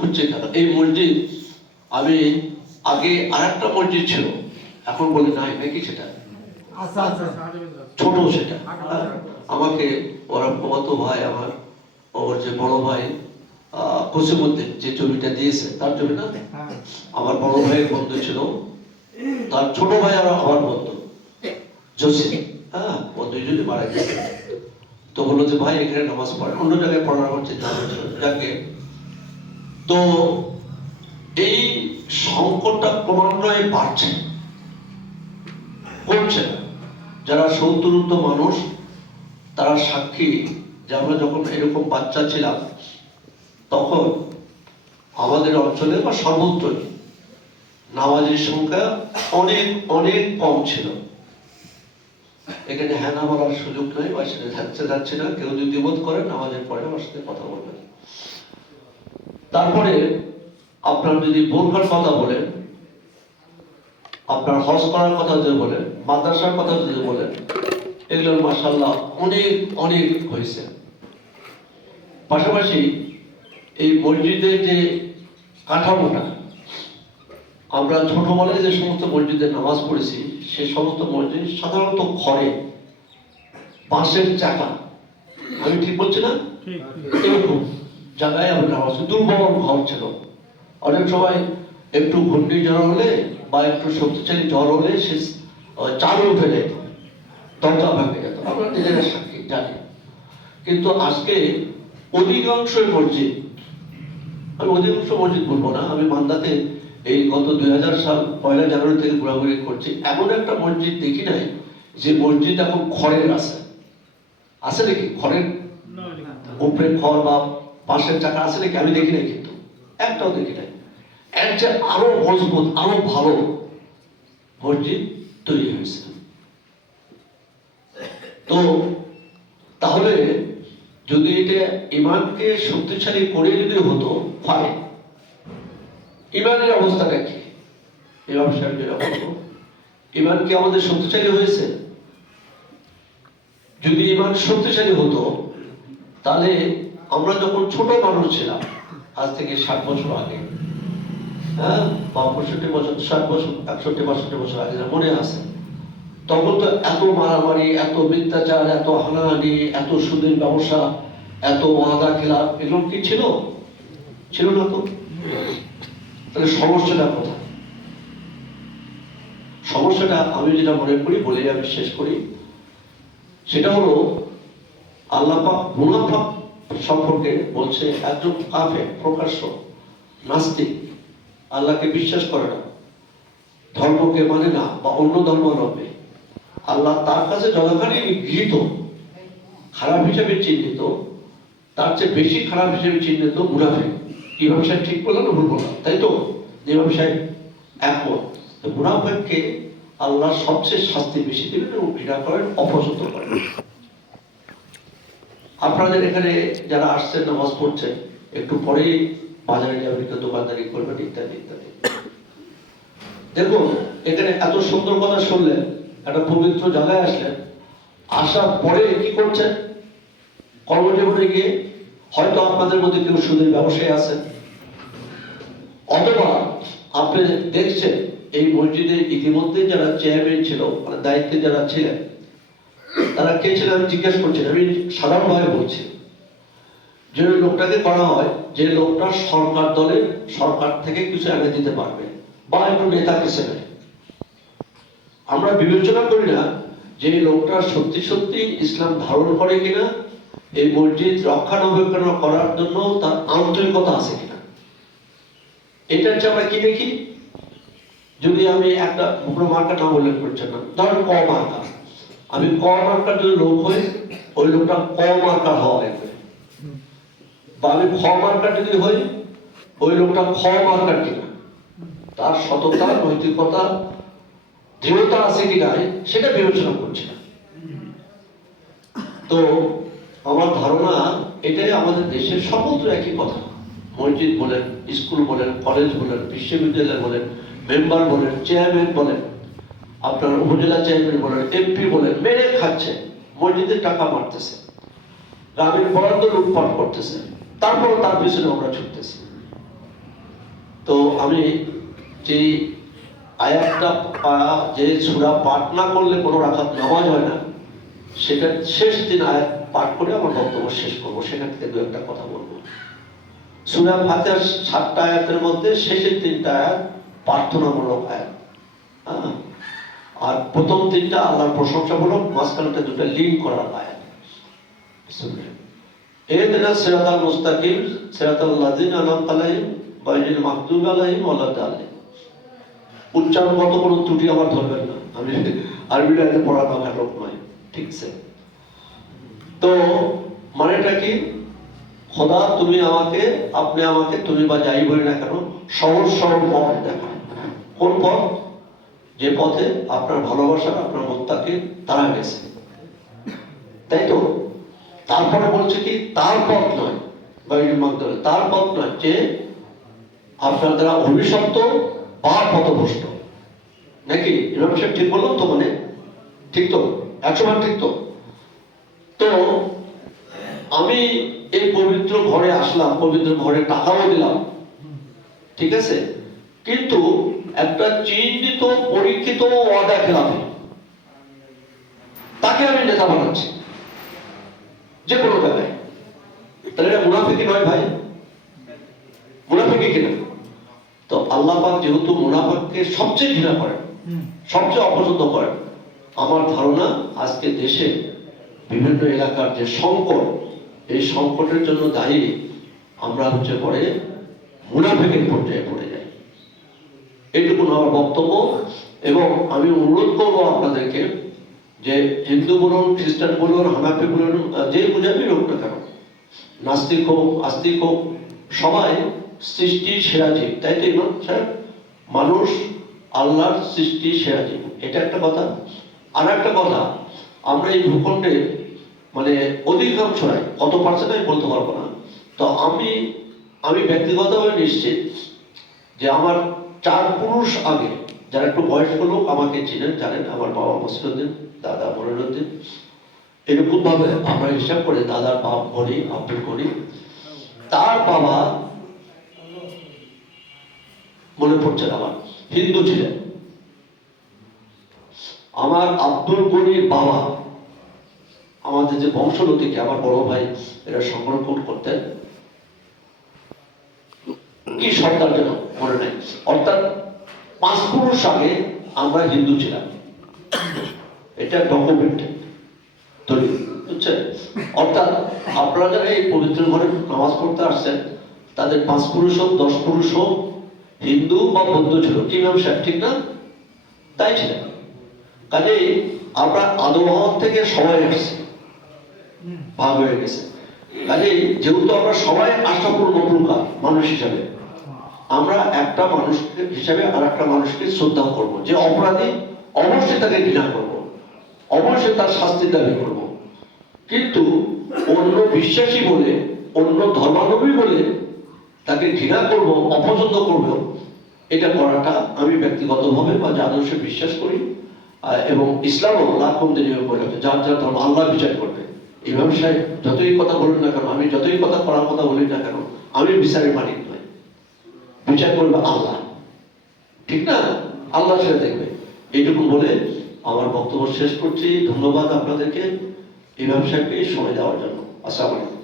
হচ্ছে কেন এই মসজিদ আমি আগে আর একটা মসজিদ ছিল এখন বলে নাই নাকি সেটা? আচ্ছা আচ্ছা ছোট সেটা? আমাকে ওরা কত ভাই আমার ওর যে বড় ভাই কসিমুদ্দিন যে জমিটা দিয়েছে তার জমি না? হ্যাঁ। আমার বড় ভাইয়ের বন্ধু ছিল। তার ছোট ভাই আর আমার বন্ধু। জসিম। হ্যাঁ ও দুইজনই মারা গেছে। তো বলল যে ভাই এখানে নামাজ পড়ে অন্য জায়গায় পড়ার আমার চিন্তা হচ্ছিল যাকে তো এই সংকটটা ক্রমান্বয়ে বাড়ছে। কমছে না। যারা সৌতরুদ্ধ মানুষ, তারা সাক্ষী যে আমরা যখন এরকম বাচ্চা ছিলাম, তখন আমাদের অঞ্চলে বা সর্বত্রই নামাজের সংখ্যা অনেক অনেক কম ছিল। এখানে হ্যাঁ না বলার সুযোগ নেই, বা সেটা যাচ্ছে যাচ্ছে না, কেউ যদি বোধ করেন নামাজের পরে আমার সাথে কথা বলবেন। তারপরে আপনার যদি বোরখার কথা বলেন আপনার হজ করার কথা যদি বলেন মাদ্রাসার কথা যদি বলেন এগুলো মাসাল্লাহ অনেক অনেক হয়েছে। পাশাপাশি এই মসজিদের যে কাঠামোটা আমরা ছোটবেলায় যে সমস্ত মসজিদে নামাজ পড়েছি সে সমস্ত মসজিদ সাধারণত ঘরে বাঁশের চাকা। আমি ঠিক বলছি না? এরকম। জায়গায় আমরা পড়ি। দুর্বল ঘর ছিল। অনেক সময় একটু ঘূর্ণি ঝড় হলে বা একটু শক্তিশালী ঝড় হলে সে চালু উঠে যেত দরজা ভেঙে যেত। আমরা নিজেরা সাক্ষী জানি। কিন্তু আজকে অধিকাংশ মসজিদ আমি অধিকাংশ মসজিদ বলব না আমি মান্দাতে এই গত দুই হাজার সাল পয়লা জানুয়ারি থেকে ঘোরাঘুরি করছি। এমন একটা মসজিদ দেখি নাই যে মসজিদ এখন খড়ের আছে। আছে নাকি? খড়ের উপরে খড় বা বাঁশের চাকা নাকি? আমি দেখি নাই কিন্তু। একটাও দেখি নাই। এর যে আরও মজবুত, আরও ভালো মসজিদ তৈরি হয়েছে। তো তাহলে যদি এটা ইমানকে শক্তিশালী করে যদি হতো ফাইন ইমানের অবস্থাটা কি? ইমাম সাহেব যেটা বলব ইমান কি আমাদের শক্তিশালী হয়েছে? যদি ইমান শক্তিশালী হতো, তাহলে আমরা যখন ছোট মানুষ ছিলাম, আজ থেকে ষাট বছর আগে হ্যাঁ বা পঁয়ষট্টি বছর, ষাট বছর, একষট্টি, বাষট্টি বছর আগে মনে আছে, তখন তো এত মারামারি, এত মিথ্যাচার, এত হানাহানি, এত সুদের ব্যবসা, এত ওয়াদা খেলা, এগুলো কি ছিল? ছিল না তো? তাহলে সমস্যাটা কোথায়? সমস্যাটা আমি যেটা মনে করি বলে আমি শেষ করি, সেটা হলো, আল্লাহ পাক মুনাফাক সম্পর্কে বলছে, একজন কাফে প্রকাশ্য, নাস্তিক, আল্লাহকে বিশ্বাস করে না, ধর্মকে মানে না, বা অন্য ধর্ম নবে আল্লাহ তার কাছে যতখানি গৃহীত, খারাপ হিসেবে চিহ্নিত, তার চেয়ে বেশি খারাপ হিসেবে চিহ্নিত মুনাফিক। ইমাম সাহেব ঠিক বললাম না ভুল বললাম, তাই তো? ইমাম সাহেব একমত। তো মুনাফিককে আল্লাহ সবচেয়ে শাস্তি বেশি দেবেন এবং ঘৃণা করেন, অপছন্দ করেন। আপনাদের এখানে যারা আসছেন, নামাজ পড়ছেন, একটু পরেই বাজারে যাবেন দোকানদারি করবেন, ইত্যাদি ইত্যাদি। দেখুন, এখানে এত সুন্দর কথা শুনলেন, একটা পবিত্র জায়গায় আসলেন, আসার পরে কি করছেন? কর্মজীবনে গিয়ে হয়তো আপনাদের মধ্যে কেউ সুদের ব্যবসায়ী আছে। অথবা আপনি দেখছেন, এই মসজিদে ইতিমধ্যে যারা চেয়ারম্যান ছিল মানে দায়িত্বে যারা ছিলেন তারা কে ছিল আমি জিজ্ঞেস করছি আমি সাধারণভাবে বলছি, যে লোকটাকে করা হয়, যে লোকটা সরকার দলের, সরকার থেকে কিছু এনে দিতে পারবে বা একটু নেতা হিসেবে। আমরা বিবেচনা করি না যে লোকটা সত্যি সত্যি ইসলাম ধারণ করে কিনা, এই মসজিদ রক্ষণাবেক্ষণ করার জন্য তার আন্তরিকতা আছে কিনা। এটা হচ্ছে আমরা কি দেখি? যদি আমি একটা কোনো মার্কার নাম উল্লেখ করছেন না, ধরেন ক মার্কার। আমি ক মার্কার যদি লোক হই, ওই লোকটা ক মার্কার হওয়া বা আমি খ মার্কার যদি হই, ওই লোকটা খ মার্কার কিনা। তার সততা, নৈতিকতা, দৃঢ়তা আছে কিনা, সেটা বিবেচনা করছে না। তো আমার ধারণা, এটাই আমাদের দেশের সর্বত্র একই কথা। মসজিদ বলেন, স্কুল বলেন, কলেজ বলেন, বিশ্ববিদ্যালয় বলেন, মেম্বার বলেন, চেয়ারম্যান বলেন আপনার উপজেলা চেয়ারম্যান বলেন এমপি বলেন মেরে খাচ্ছে মসজিদের টাকা মারতেছে, গ্রামের বরাদ্দ লুটপাট করতেছে তারপর তার পিছনে আমরা ছুটতেছি। তো আমি যে আয়াতটা যে সুরা পাঠ না করলে কোনো রাখাত নামাজ হয় না, সেটা শেষ দিন আয়াত পাঠ করে আমার বক্তব্য শেষ করব। সেখান থেকে দু একটা কথা বলব। সুরা ফাতেহার সাতটা আয়াতের মধ্যে শেষের তিনটা আয়াত প্রার্থনামূলক আয়াত। প্রথম তিনটা আল্লাহর প্রশংসামূলক, মাঝখানটা দুটো লিঙ্ক করার আয়াত। এদিনা সিরাতাল মুস্তাকিম, সিরাতাল উচ্চারণগত কোনো ত্রুটি আমার ধরবেন না। আমি আরবিটা এতে পড়া লোক নয় ঠিক আছে? তো মানেটা কি? খোদা, তুমি আমাকে, আপনি আমাকে, তুমি বা যাই বলি না কেন, সহজ সরল পথ দেখো কোন পথ? যে পথে আপনার ভালোবাসা, আপনার মোত্তাকে তারা গেছে তাই তো? তারপরে বলছে কি, তার পথ নয় বাইরের মাধ্যমে তার পথ নয় যে আপনার দ্বারা অভিশপ্ত বা পথভ্রষ্ট। নাকি? ইমাম সাহেব ঠিক বললাম তো মানে? ঠিক তো? একশো বার ঠিক তো? তো আমি এই পবিত্র ঘরে আসলাম, পবিত্র ঘরে টাকাও দিলাম। ঠিক আছে? কিন্তু একটা চিহ্নিত পরীক্ষিত ওয়াদা খেলাফে তাকে আমি নেতা বানাচ্ছি। যে কোনো জায়গায়। তাহলে এটা মুনাফিকি নয় ভাই। মুনাফিকি কিনা তো আল্লাহ পাক যেহেতু মুনাফাককে সবচেয়ে ঘৃণা করেন সবচেয়ে অপছন্দ করেন আমার ধারণা আজকে দেশে বিভিন্ন এলাকার যে সংকট এই সংকটের জন্য দায়ী আমরা হচ্ছে পরে মুনাফেকের পর্যায়ে পড়ে। এটুকু আমার বক্তব্য। এবং আমি অনুরোধ করব আপনাদেরকে যে হিন্দু বলুন, খ্রিস্টান বলুন, হানাফি বলুন যে বুঝাবি হোক না কেন, নাস্তিক হোক, আস্তিক হোক, সবাই সৃষ্টি সেরা জীব, তাই তো ইমাম সাহেব? মানুষ আল্লাহর সৃষ্টি সেরা জীব, এটা একটা কথা। আর একটা কথা, আমরা এই ভূখণ্ডে মানে অধিকাংশ নয় কত পার্সেন্ট আমি বলতে পারব না, তো আমি আমি ব্যক্তিগতভাবে নিশ্চিত যে আমার চার পুরুষ আগে, যারা একটু বয়স্ক লোক আমাকে চিনেন, জানেন, আমার বাবা মসিরুদ্দিন দাদা মনিরুদ্দিন। এরকম ভাবে আমরা হিসাব করে, দাদার বাপ করি আব্দুল করি তার বাবা মনে পড়ছে আমার, হিন্দু ছিলেন। আমার আব্দুল গনির বাবা, আমাদের যে বংশগতিকে আমার বড় ভাই, এরা সংরক্ষণ করতেন। কি সরকার যেন মনে নেই? অর্থাৎ পাঁচ পুরুষ আগে আমরা হিন্দু ছিলাম। এটা ডকুমেন্ট তৈরি। বুঝছেন? অর্থাৎ আপনারা যারা এই পবিত্র ঘরে নামাজ পড়তে আসছেন, তাদের পাঁচ পুরুষ হোক, দশ পুরুষ হোক, হিন্দু বা বৌদ্ধ ছিল। কি ম্যাম সাহেব ঠিক না? তাই ছিল। কাজেই আমরা আদমহাওয়ার থেকে সবাই আসছি। ভাগ হয়ে গেছে। কাজেই যেহেতু আমরা সবাই আশাপুর মকলুকা মানুষ হিসাবে আমরা একটা মানুষ হিসাবে আর একটা মানুষকে শ্রদ্ধা করব। যে অপরাধী অবশ্যই তাকে ঘৃণা করব। অবশ্যই তার শাস্তি দাবি করব। কিন্তু অন্য বিশ্বাসী বলে, অন্য ধর্মাবলম্বী বলে তাকে ঘৃণা করব, অপছন্দ করব, এটা করাটা আমি ব্যক্তিগতভাবে বা যে আদর্শে বিশ্বাস করি। এবং ইসলামও লাখম দিনের উপরে যার যার ধর্ম আল্লাহ বিচার করবে। ইমাম সাহেব, যতই কথা বলুন না কেন, আমি যতই কথা করার কথা বলি না কেন, আমি বিচারের মালিক নয় বিচার করবে আল্লাহ। ঠিক না? আল্লাহ সেটা দেখবে। এইটুকু বলে আমার বক্তব্য শেষ করছি। ধন্যবাদ আপনাদেরকে। ইমাম সাহেবকে সময় দেওয়ার জন্য। আসসালামু আলাইকুম।